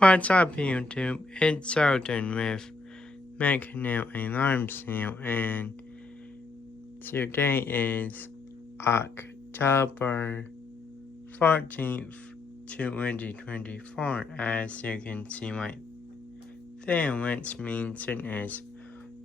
What's up, YouTube? It's Sultan with Mechanical Alarm Sale, and today is October 14th, 2024. As you can see right there, which means it is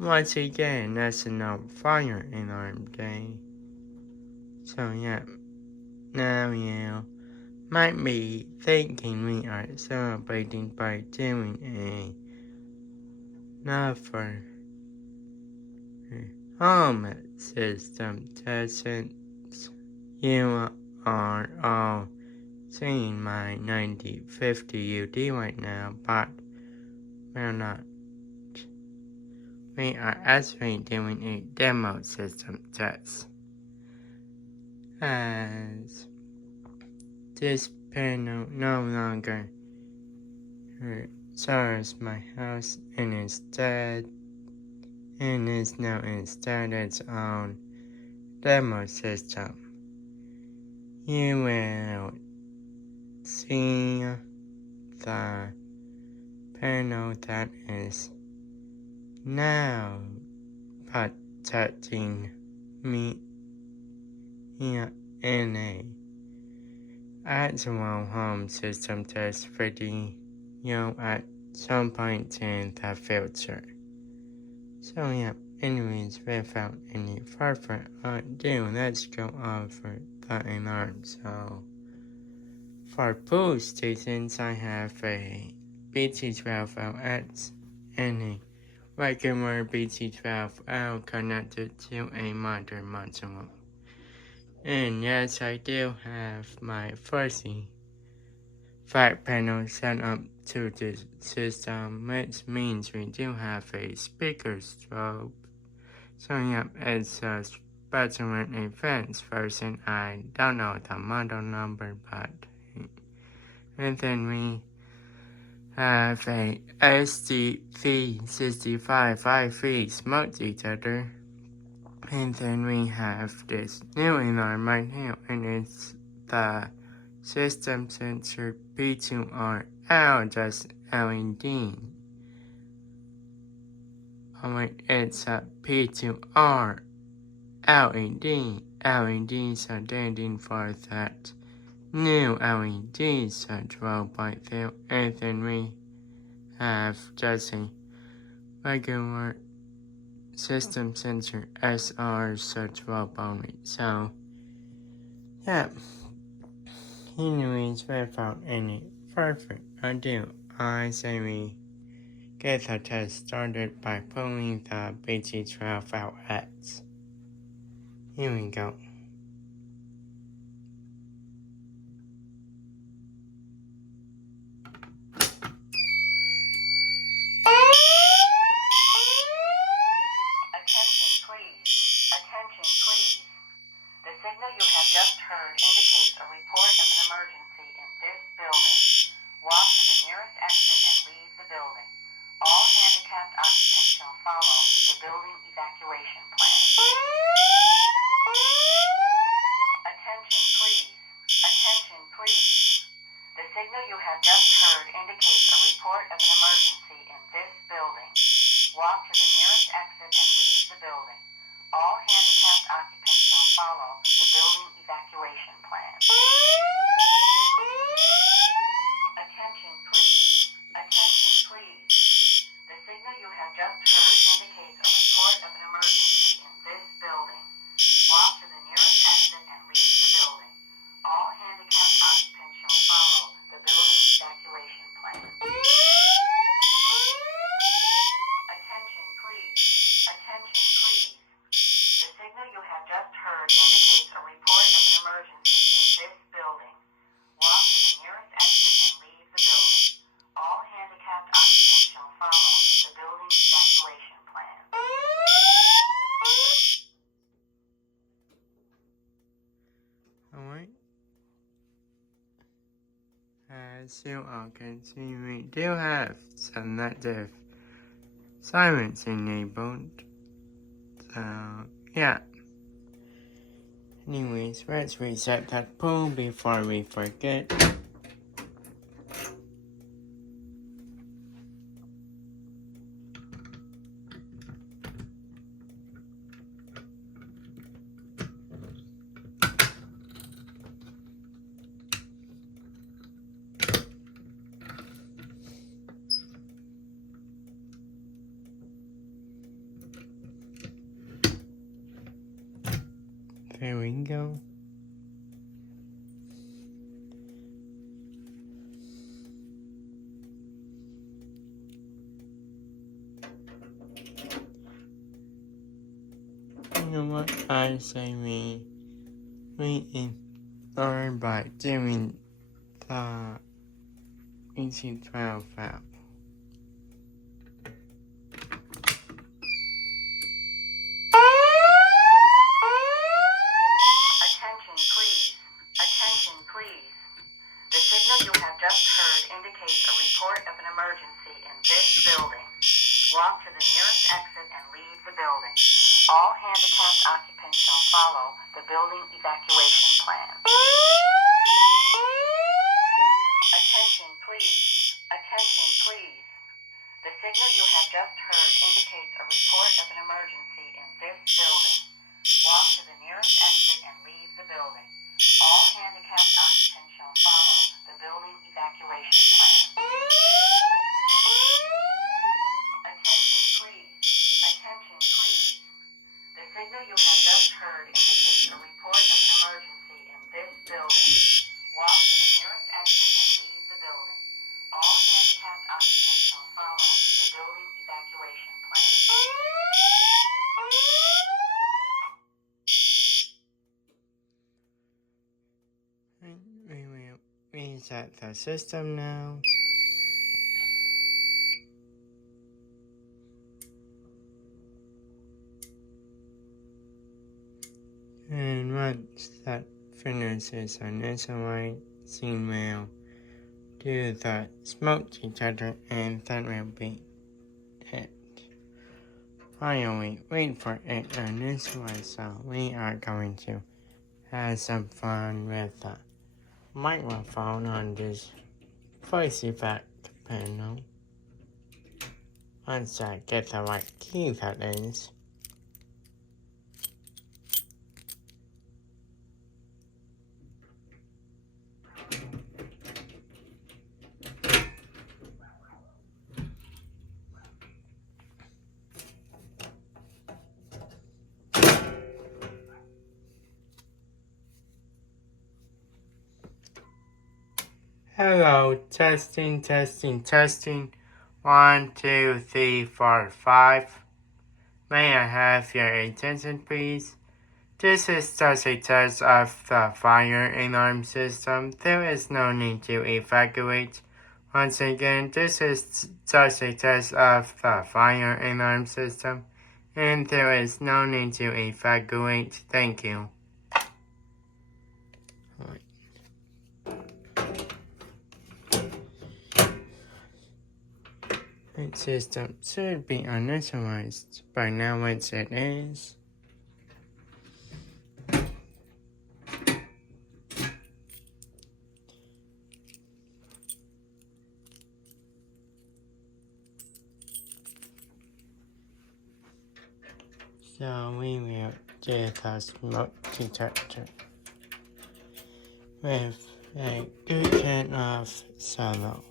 once again National Fire Alarm Day. So, yeah, now you might be thinking we are celebrating by doing another home system tests. You are all seeing my 9050 UD right now, but we're not. We are actually doing a demo system test. As this panel no longer serves my house and is now instead its own demo system. You will see the panel that is now protecting me in a actual home system test video at some point in the future. So yeah, anyways, without any further ado, let's go over the alarm. So for pool stations, I have a BT12LX and a regular BT12L connected to a mother module. And yes, I do have my fuzzy flat panel set up to this system, which means we do have a speaker strobe. So yep, it's a Spectrum Events version. I don't know the model number, but and then we have a SDV65 smoke detector. And then we have this new alarm right here, and it's the system sensor P2RL, just LED. Oh wait, it's a P2R LED. LEDs are standing for that new LED such right there. And then we have just a regular system sensor SR such only. So yeah. Anyways, without any further ado, I say we get the test started by pulling the BT12LX. Here we go. Attention please. The signal you have just heard indicates a report of an emergency in this building. Walk to the nearest exit and leave the building. All handicapped occupants shall follow the building evacuation plan. Attention please. Attention please. The signal you have just heard indicates a report of an emergency in this building. Walk to the nearest exit and leave the building. All handicapped occupants shall follow the building evacuation plan. Attention please. Attention please. The signal you have just heard indicates a report of an emergency in this building. Walk to the nearest exit and leave the building. All handicapped occupants shall follow the building evacuation plan. Attention please. Attention please. The signal you have just heard indicates a report of an emergency in this building. Walk to the nearest exit and leave the building. All handicapped occupants shall follow the building evacuation plan. Alright. As you all can see, we do have selective silence enabled. So, yeah. Anyways, let's reset that poll before we forget. there we go. You know what I say we start by doing the EC12 valve. Attention, please. Attention, please. The signal you have just heard indicates a report of an emergency in this building. Walk to the nearest exit and leave the building. All handicapped occupants shall follow the building evacuation plan. Attention, please. Attention, please. The signal you have just heard indicates a report of an emergency in this building. Walk to the nearest exit and leave the building. All handicapped occupants shall follow the building evacuation plan. Attention, please. Attention, please. The signal you have just heard indicates a report of an emergency in this building. Walk to the nearest exit and leave the building. All handicapped occupants shall follow the building evacuation plan. We will reset the system now. And once that finishes on SOI email to the smoke detector, and that will be it. While we wait for it on SOI, so we are going to have some fun with the microphone on this voice effect panel. Once I get the right key, that is. Hello, testing, testing, testing. 1, 2, 3, 4, 5. May I have your attention, please? This is just a test of the fire alarm system. There is no need to evacuate. Once again, this is just a test of the fire alarm system, and there is no need to evacuate. Thank you. The system should be uninitialized by now, which it is. So we will do the smoke detector with a good can of solo.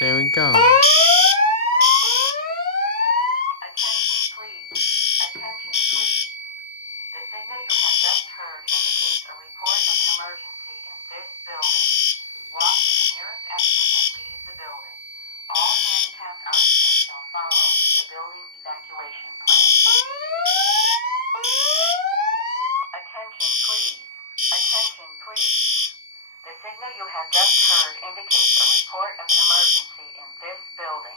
There we go. Attention, please. Attention, please. The signal you have just heard indicates a report of an emergency in this building. Walk to the nearest exit and leave the building. All handicapped occupants shall follow the building evacuation plan. Attention, please. Attention, please. The signal you have just heard indicates a report of an emergency in this building.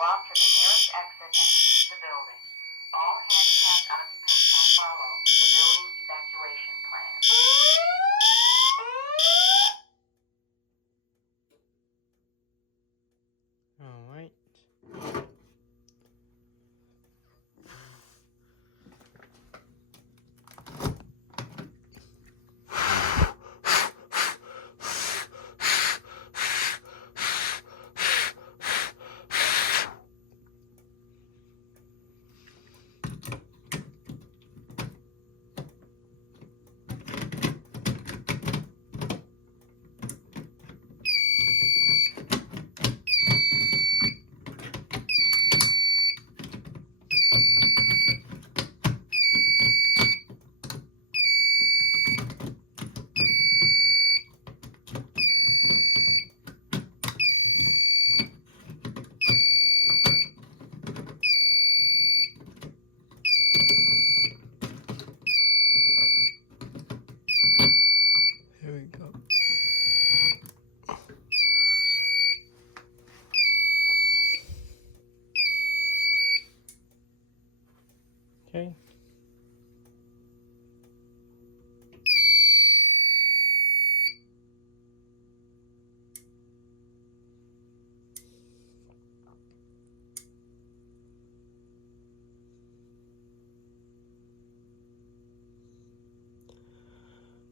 Walk to the nearest exit and leave the building. All handicapped occupants shall follow the building evacuation plan. Alright. Okay.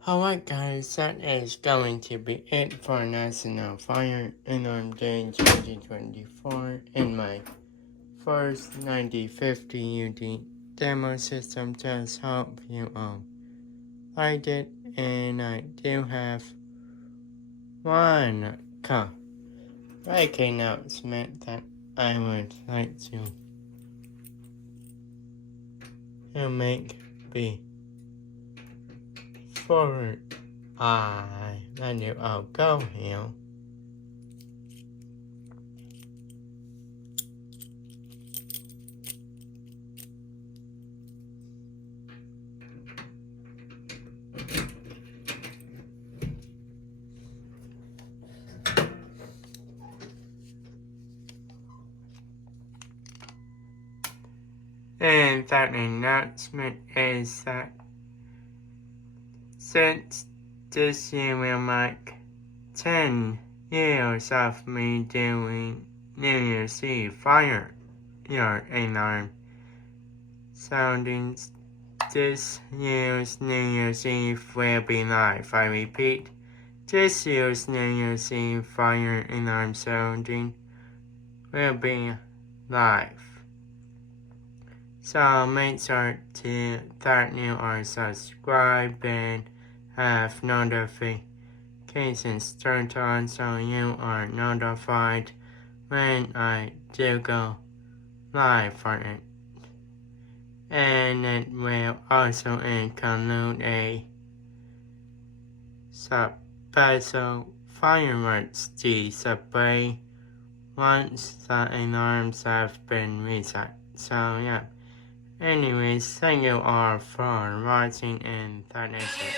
Alright guys, that is going to be it for National Fire Alarm Day 2024 in my first 9050 UD demo system. Just hope you all liked it, and I do have one break announcement that I would like to make before I let you all go here. And that announcement is that since this year will mark 10 years of me doing New Year's Eve fire alarm soundings, this year's New Year's Eve will be live. I repeat, this year's New Year's Eve fire alarm sounding will be live. So make sure that you are subscribed and have notifications turned on so you are notified when I do go live for it. And it will also include a special fireworks display once the alarms have been reset. So yeah. Anyways, thank you all for watching, and that is it.